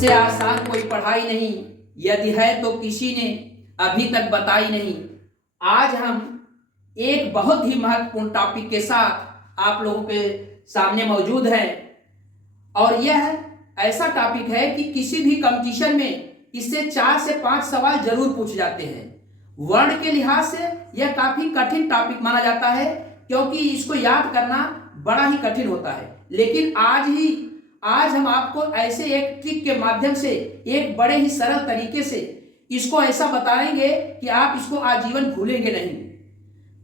इससे आसान कोई पढ़ाई नहीं, यदि है तो किसी ने अभी तक बताई नहीं। आज हम एक बहुत ही महत्वपूर्ण टॉपिक के साथ आप लोगों के सामने मौजूद हैं और यह ऐसा टॉपिक है कि किसी भी कंपटीशन में इससे 4 से 5 सवाल जरूर पूछे जाते हैं। वर्ण के लिहाज से यह काफी कठिन टॉपिक माना जाता है क्योंकि इसको याद करना बड़ा ही कठिन होता है। लेकिन आज हम आपको ऐसे एक ट्रिक के माध्यम से एक बड़े ही सरल तरीके से इसको ऐसा बताएंगे कि आप इसको आजीवन भूलेंगे नहीं।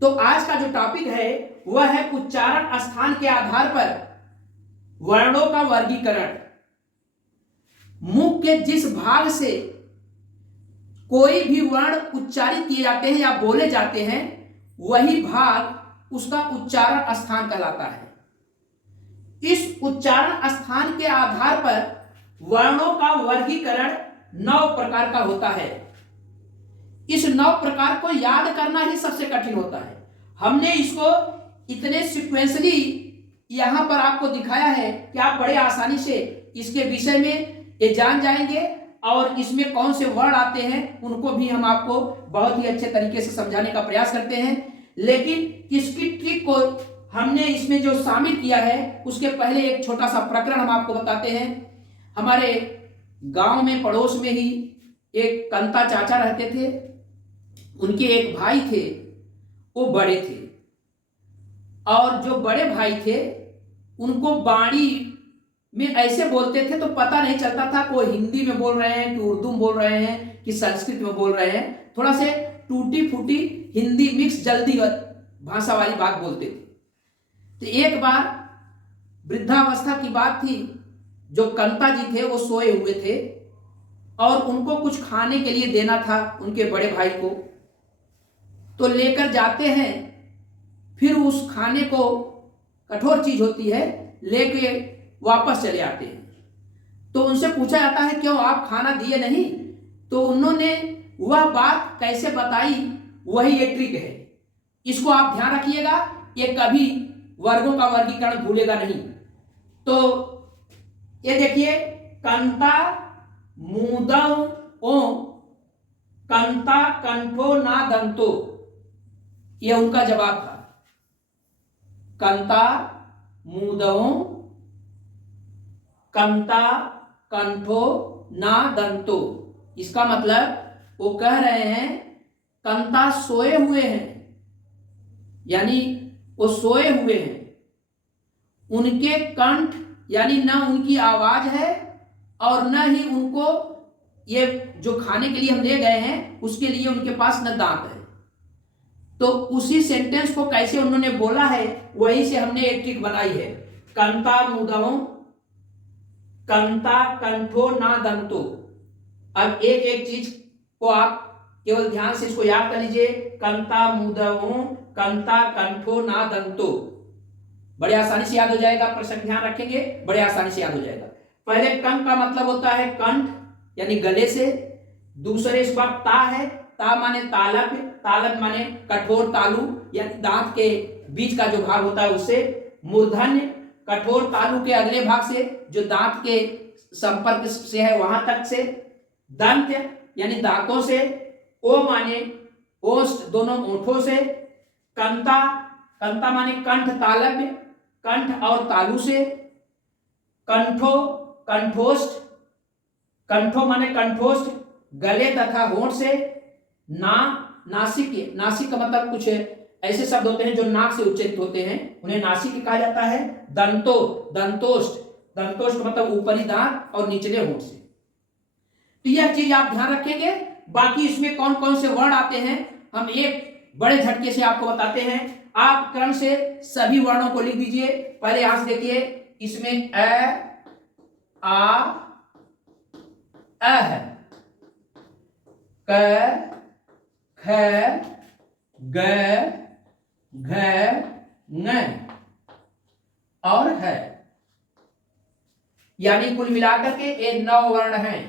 तो आज का जो टॉपिक है वह है उच्चारण स्थान के आधार पर वर्णों का वर्गीकरण। मुख के जिस भाग से कोई भी वर्ण उच्चारित किए जाते हैं या बोले जाते हैं वही भाग उसका उच्चारण स्थान कहलाता है। इस उच्चारण स्थान के आधार पर वर्णों का वर्गीकरण 9 प्रकार का होता है। इस 9 प्रकार को याद करना ही सबसे कठिन होता है। हमने इसको इतने सीक्वेंसली यहां पर आपको दिखाया है कि आप बड़े आसानी से इसके विषय में ये जान जाएंगे और इसमें कौन से वर्ण आते हैं उनको भी हम आपको बहुत ही अच्छे तरीके से समझाने का प्रयास करते हैं। लेकिन इसकी ट्रिक को हमने इसमें जो शामिल किया है उसके पहले एक छोटा सा प्रकरण हम आपको बताते हैं। हमारे गांव में पड़ोस में ही एक कंता चाचा रहते थे। उनके एक भाई थे, वो बड़े थे और जो बड़े भाई थे उनको बाणी में ऐसे बोलते थे तो पता नहीं चलता था को हिंदी में बोल रहे हैं कि उर्दू में बोल रहे हैं कि संस्कृत में बोल रहे हैं। थोड़ा से टूटी फूटी हिंदी मिक्स जल्दी भाषा वाली बात बोलते थे। तो एक बार वृद्धावस्था की बात थी, जो कंता जी थे वो सोए हुए थे और उनको कुछ खाने के लिए देना था उनके बड़े भाई को। तो लेकर जाते हैं, फिर उस खाने को, कठोर चीज होती है, लेके वापस चले आते हैं। तो उनसे पूछा जाता है क्यों आप खाना दिए नहीं? तो उन्होंने वह बात कैसे बताई, वही ये ट्रिक है। इसको आप ध्यान रखिएगा, ये कभी वर्गों का वर्गीकरण भूलेगा नहीं। तो ये देखिए, कंता मूदं ओ कंता कंठो ना दंतो, ये उनका जवाब था। कंता मूदं कंता कंठो ना दंतो, इसका मतलब वो कह रहे हैं कंता सोए हुए हैं, यानी वो सोए हुए हैं। उनके कंठ यानी न उनकी आवाज है और न ही उनको ये जो खाने के लिए हम ले गए हैं उसके लिए उनके पास न दांत है। तो उसी सेंटेंस को कैसे उन्होंने बोला है वही से हमने एक ट्रिक बनाई है। कंता मूदं कंता कंठो ना दंतो। अब एक एक चीज को आप केवल ध्यान से इसको याद कर लीजिए। कंता मूदं कंता कंठो ना दंतो, बड़े आसानी से याद हो जाएगा। प्रश्न ध्यान रखेंगे, बड़े आसानी से याद हो जाएगा। पहले कंठ का मतलब होता है कंठ यानी गले से। दूसरे इस बार ता है, ता माने तालक, तालक माने कठोर तालु यानी दांत के बीच का जो भाग होता है उससे। मूर्धन्य कठोर तालु के अगले भाग से जो दांत के संपर्क से है वहां तक से। दंत यानी दांतों से। ओ माने ओष्ठ दोनों ओंठों से। कंता, कंता माने कंठ तालक, कंठ और तालु से। कंठो कंठोष्ठ, कंठो माने कंठोष्ठ गले तथा होंठ से। ना नासिक, नासिक का मतलब कुछ ऐसे शब्द होते हैं जो नाक से उच्चारित होते हैं, उन्हें नासिक कहा जाता है। दंतो दंतोष्ठ, दंतोष्ठ मतलब ऊपरी दांत और निचले होंठ से। तो यह चीज आप ध्यान रखेंगे। बाकी इसमें कौन कौन से वर्ड आते हैं हम एक बड़े झटके से आपको बताते हैं। आप क्रम से सभी वर्णों को लिख दीजिए। पहले यहां से देखिए, इसमें अ आ है, क ख ग घ न और है, यानी कुल मिलाकर के ये 9 वर्ण हैं।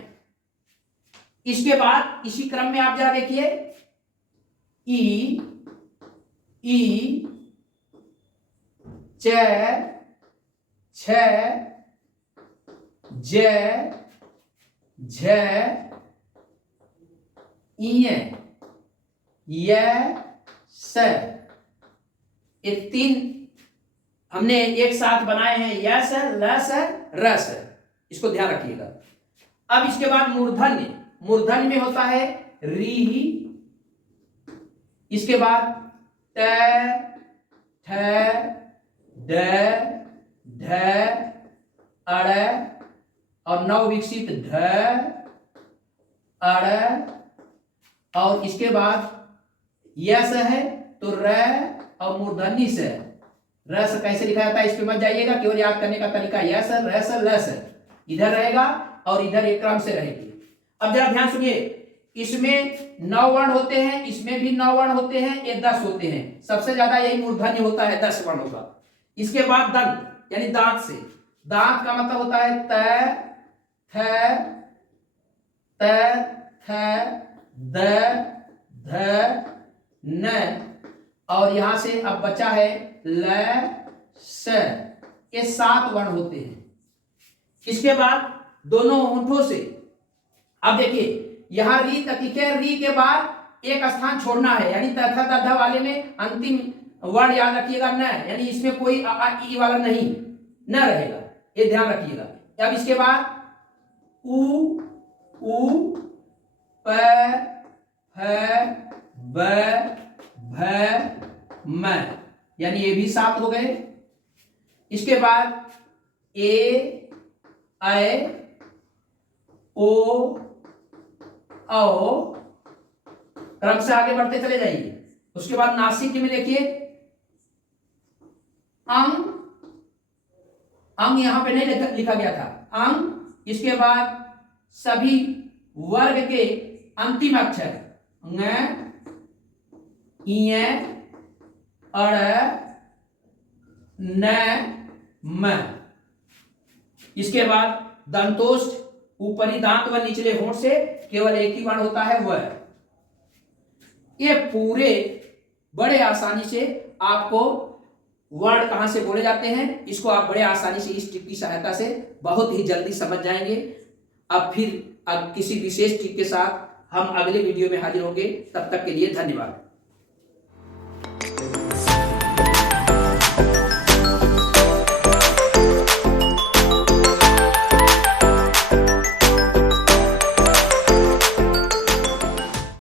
इसके बाद इसी क्रम में आप जरा देखिए, ई ई च छ ज झ इ य स। ये 3 हमने एक साथ बनाए हैं, य स ल स र स, इसको ध्यान रखिएगा। अब इसके बाद मूर्धन्य, मूर्धन्य में होता है री, इसके बाद त ठ ड ढ अड़ और नव विकसित ढ अड़, और इसके बाद यस है तो र और मूर्धन्य से। रस कैसे लिखा जाता है इस पे मत जाइएगा, केवल याद करने का तरीका यस रस लस इधर रहेगा और इधर एक क्रम से रहेगी। अब जरा ध्यान सुनिए, इसमें 9 वर्ण होते हैं, इसमें भी 9 वर्ण होते हैं, ये 10 होते हैं। सबसे ज्यादा यही मूर्धन्य होता है, 10 वर्ण होगा। इसके बाद दंत यानी दांत से, दांत का मतलब होता है त थ द ध न, और यहां से अब बचा है ल स, ये 7 वर्ण होते हैं। इसके बाद दोनों होंठों से, अब देखिए यहां री तक लिखे, री के बाद एक स्थान छोड़ना है, यानी तथा तथा वाले में अंतिम वर्ण याद रखिएगा न, यानी इसमें कोई आ ई वाला नहीं न रहेगा, ये ध्यान रखिएगा। अब इसके बाद उ प ह ब भ म, यानी ये भी 7 हो गए। इसके बाद ए ऐ ओ औ, क्रम से आगे बढ़ते चले जाइए। उसके बाद नासिक में देखिए अंग, अंग यहां पे नहीं लिखा गया था, अंग। इसके बाद सभी वर्ग के अंतिम अक्षर ng इ अड़ न म। इसके बाद दंतोष्ठ, ऊपरी दांत व निचले होंठ से केवल एक ही वर्ण होता है वह। ये पूरे बड़े आसानी से आपको वर्ण कहां से बोले जाते हैं, इसको आप बड़े आसानी से इस टिप की सहायता से बहुत ही जल्दी समझ जाएंगे। अब फिर किसी विशेष टिप के साथ हम अगले वीडियो में हाजिर होंगे, तब तक के लिए धन्यवाद।